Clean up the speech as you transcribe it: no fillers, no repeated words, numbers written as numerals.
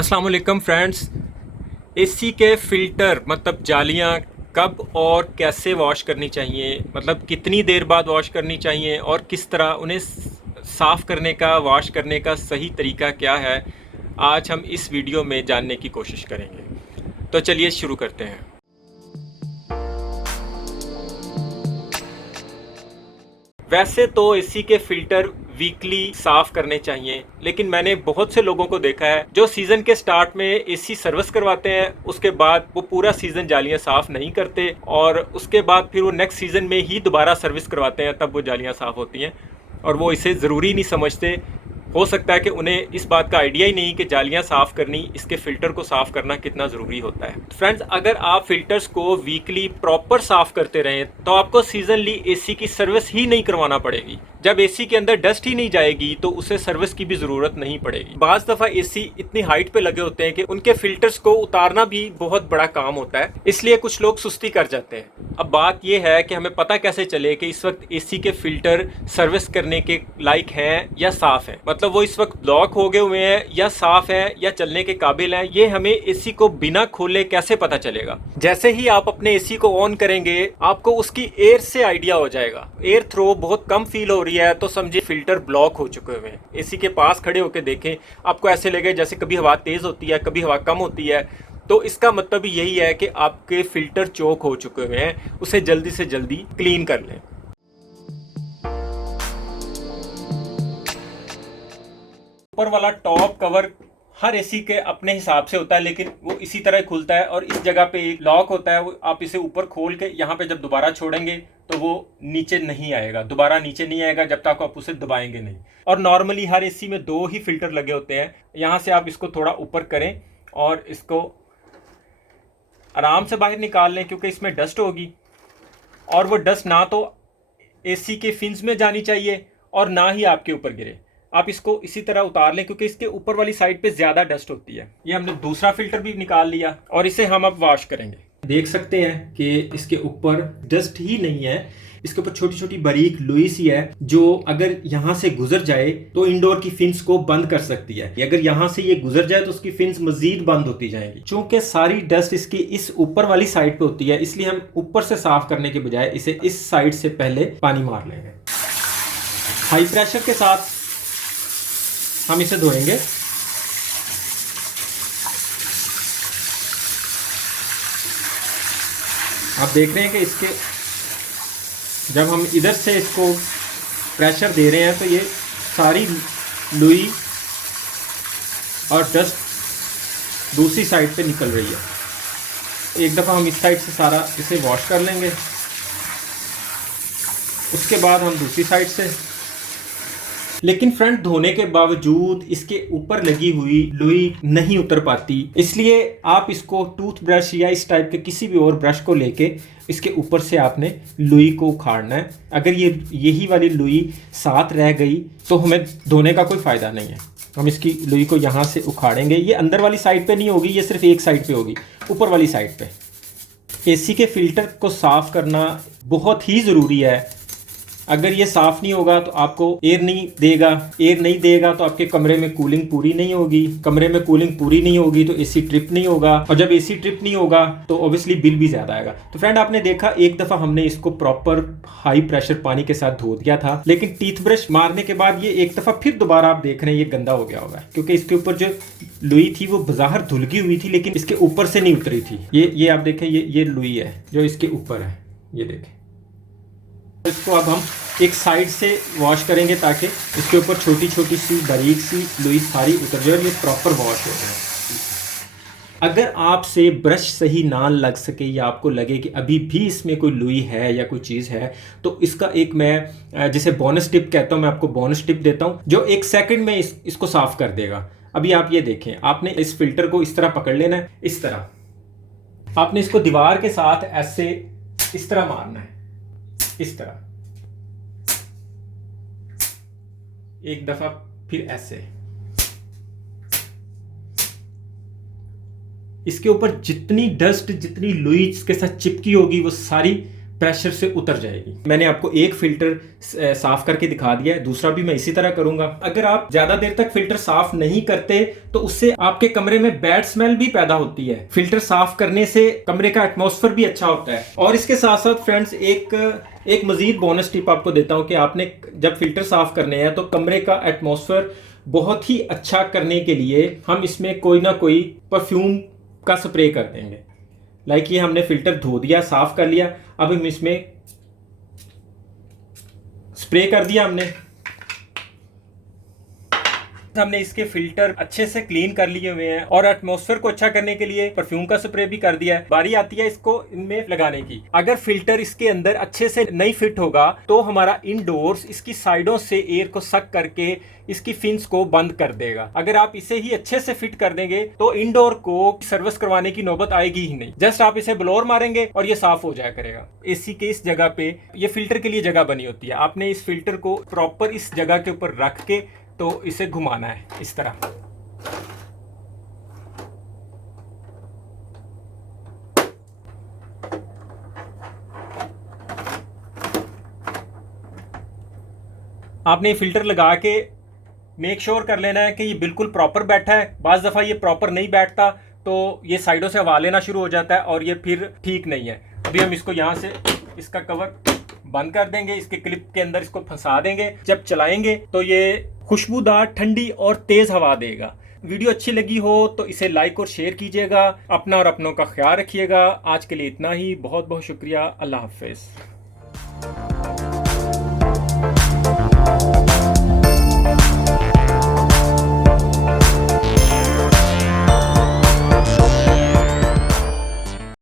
अस्सलाम वालेकुम friends. AC के फ़िल्टर मतलब जालियाँ कब और कैसे वॉश करनी चाहिए, मतलब कितनी देर बाद वॉश करनी चाहिए और किस तरह उन्हें साफ़ करने का, वॉश करने का सही तरीका क्या है, आज हम इस वीडियो में जानने की कोशिश करेंगे। तो चलिए शुरू करते हैं। वैसे तो एसी के फ़िल्टर वीकली साफ़ करने चाहिए, लेकिन मैंने बहुत से लोगों को देखा है जो सीज़न के स्टार्ट में एसी सर्विस करवाते हैं, उसके बाद वो पूरा सीज़न जालियां साफ़ नहीं करते और उसके बाद फिर वो नेक्स्ट सीज़न में ही दोबारा सर्विस करवाते हैं, तब वो जालियां साफ़ होती हैं और वो इसे ज़रूरी नहीं समझते। हो सकता है कि उन्हें इस बात का आइडिया ही नहीं कि जालियां साफ़ करनी, इसके फ़िल्टर को साफ़ करना कितना ज़रूरी होता है। फ्रेंड्स, अगर आप फ़िल्टर्स को वीकली प्रॉपर साफ़ करते रहें तो आपको सीजनली एसी की सर्विस ही नहीं करवाना पड़ेगी। जब एसी के अंदर डस्ट ही नहीं जाएगी तो उसे सर्विस की भी ज़रूरत नहीं पड़ेगी। बाज़ दफ़ा एसी इतनी हाइट पे लगे होते हैं कि उनके फ़िल्टर्स को उतारना भी बहुत बड़ा काम होता है, इसलिए कुछ लोग सुस्ती कर जाते हैं। अब बात यह है कि हमें पता कैसे चले कि इस वक्त एसी के फ़िल्टर सर्विस करने के लायक हैं या साफ़ हैं, मतलब वो इस वक्त ब्लॉक हो गए हुए हैं या साफ़ हैं या चलने के काबिल हैं। ये हमें एसी को बिना खोले कैसे पता चलेगा? जैसे ही आप अपने एसी को ऑन करेंगे आपको उसकी एयर से आइडिया हो जाएगा। एयर थ्रो बहुत कम फील हो रही है तो समझिए फ़िल्टर ब्लॉक हो चुके हुए हैं। एसी के पास खड़े होकर देखें, आपको ऐसे लगे जैसे कभी हवा तेज़ होती है, कभी हवा कम होती है, तो इसका मतलब यही है कि आपके फ़िल्टर चोक हो चुके हुए हैं। उसे जल्दी से जल्दी क्लीन कर लें। ऊपर वाला टॉप कवर हर एसी के अपने हिसाब से होता है, लेकिन वो इसी तरह खुलता है और इस जगह पे एक लॉक होता है। वो आप इसे ऊपर खोल के यहाँ पे जब दोबारा छोड़ेंगे तो वो नीचे नहीं आएगा, दोबारा नीचे नहीं आएगा जब तक आप उसे दबाएंगे नहीं। और नॉर्मली हर एसी में 2 ही फ़िल्टर लगे होते हैं। यहाँ से आप इसको थोड़ा ऊपर करें और इसको आराम से बाहर निकाल लें, क्योंकि इसमें डस्ट होगी और वो डस्ट ना तो एसी के फिन्स में जानी चाहिए और ना ही आपके ऊपर गिरे। आप इसको इसी तरह उतार लें, क्योंकि इसके ऊपर वाली साइड पे ज़्यादा डस्ट होती है। ये हमने दूसरा फ़िल्टर भी निकाल लिया और इसे हम अब वॉश करेंगे। देख सकते हैं कि इसके ऊपर डस्ट ही नहीं है, इसके ऊपर छोटी छोटी बारीक लुई सी है, जो अगर यहाँ से गुजर जाए तो इंडोर की फिन्स को बंद कर सकती है। अगर यहाँ से ये गुजर जाए तो उसकी फिन्स मजीद बंद होती जाएंगी। चूंकि सारी डस्ट इसकी इस ऊपर वाली साइड पे होती है, इसलिए हम ऊपर से साफ करने के बजाय इसे इस साइड से पहले पानी मार लेंगे। हाई प्रेशर के साथ हम इसे धोएंगे। आप देख रहे हैं कि इसके जब हम इधर से इसको प्रेशर दे रहे हैं तो ये सारी लुई और डस्ट दूसरी साइड पे निकल रही है। एक दफ़ा हम इस साइड से सारा इसे वॉश कर लेंगे, उसके बाद हम दूसरी साइड से। लेकिन फ्रंट धोने के बावजूद इसके ऊपर लगी हुई लुई नहीं उतर पाती, इसलिए आप इसको टूथ ब्रश या इस टाइप के किसी भी और ब्रश को लेके इसके ऊपर से आपने लुई को उखाड़ना है। अगर ये यही वाली लुई साथ रह गई तो हमें धोने का कोई फ़ायदा नहीं है। हम इसकी लुई को यहाँ से उखाड़ेंगे। ये अंदर वाली साइड पे नहीं होगी, ये सिर्फ एक साइड पे होगी, ऊपर वाली साइड पे। एसी के फ़िल्टर को साफ़ करना बहुत ही ज़रूरी है। अगर ये साफ़ नहीं होगा तो आपको एयर नहीं देगा, एयर नहीं देगा तो आपके कमरे में कूलिंग पूरी नहीं होगी, कमरे में कूलिंग पूरी नहीं होगी तो एसी ट्रिप नहीं होगा, और जब एसी ट्रिप नहीं होगा तो ऑब्वियसली बिल भी ज़्यादा आएगा। तो फ्रेंड, आपने देखा एक दफ़ा हमने इसको प्रॉपर हाई प्रेशर पानी के साथ धो दिया था, लेकिन टीथ ब्रश मारने के बाद ये एक दफ़ा फिर दोबारा आप देख रहे हैं ये गंदा हो गया होगा, क्योंकि इसके ऊपर जो लुई थी वो बाहर धुलगी हुई थी, लेकिन इसके ऊपर से नहीं उतरी थी। ये आप देखें, ये लुई है जो इसके ऊपर है, ये देखें। इसको अब हम एक साइड से वॉश करेंगे ताकि इसके ऊपर छोटी छोटी सी बारीक सी लुई सारी उतर जाए और ये प्रॉपर वॉश हो जाए। अगर आपसे ब्रश सही ना लग सके या आपको लगे कि अभी भी इसमें कोई लुई है या कोई चीज़ है, तो इसका एक मैं जिसे बोनस टिप कहता हूँ, मैं आपको बोनस टिप देता हूँ जो 1 सेकंड में इसको साफ़ कर देगा। अभी आप ये देखें, आपने इस फिल्टर को इस तरह पकड़ लेना है, इस तरह आपने इसको दीवार के साथ ऐसे इस तरह मारना है, इस तरह एक दफा, फिर ऐसे। इसके ऊपर जितनी डस्ट, जितनी लुई इसके साथ चिपकी होगी वो सारी प्रेशर से उतर जाएगी। मैंने आपको एक फिल्टर साफ करके दिखा दिया है, दूसरा भी मैं इसी तरह करूंगा। अगर आप ज्यादा देर तक फिल्टर साफ नहीं करते तो उससे आपके कमरे में बैड स्मेल भी पैदा होती है। फिल्टर साफ करने से कमरे का एटमॉस्फेयर भी अच्छा होता है। और इसके साथ साथ फ्रेंड्स एक मजीद बोनस टिप आपको देता हूं कि आपने जब फिल्टर साफ करने हैं तो कमरे का एटमॉस्फेयर बहुत ही अच्छा करने के लिए हम इसमें कोई ना कोई परफ्यूम का स्प्रे कर देंगे। लाइक ये हमने फिल्टर धो दिया, साफ कर लिया, अब हम इसमें स्प्रे कर दिया हमने इसके फिल्टर अच्छे से क्लीन कर लिए हुए हैं और एटमॉस्फेयर को अच्छा करने के लिए परफ्यूम का स्प्रे भी कर दिया है। बारी आती है इसको इनमें लगाने की। अगर फिल्टर इसके अंदर अच्छे से नहीं फिट होगा तो हमारा इनडोर्स इसकी साइडों से एयर को सक करके इसकी फिन्स को बंद कर देगा। अगर आप इसे ही अच्छे से फिट कर देंगे तो इंडोर को सर्विस करवाने की नौबत आएगी ही नहीं। जस्ट आप इसे ब्लोअर मारेंगे और ये साफ हो जाया करेगा। एसी के इस जगह पे ये फिल्टर के लिए जगह बनी होती है। आपने इस फिल्टर को प्रॉपर इस जगह के ऊपर रख के तो इसे घुमाना है इस तरह। आपने फिल्टर लगा के मेक श्योर कर लेना है कि ये बिल्कुल प्रॉपर बैठा है। बाज़ दफ़ा ये प्रॉपर नहीं बैठता तो ये साइडों से हवा लेना शुरू हो जाता है और ये फिर ठीक नहीं है। अभी हम इसको यहाँ से इसका कवर बंद कर देंगे, इसके क्लिप के अंदर इसको फंसा देंगे। जब चलाएंगे तो ये खुशबूदार, ठंडी और तेज हवा देगा। वीडियो अच्छी लगी हो तो इसे लाइक और शेयर कीजिएगा। अपना और अपनों का ख्याल रखिएगा। आज के लिए इतना ही। बहुत बहुत शुक्रिया। अल्लाह हाफिज।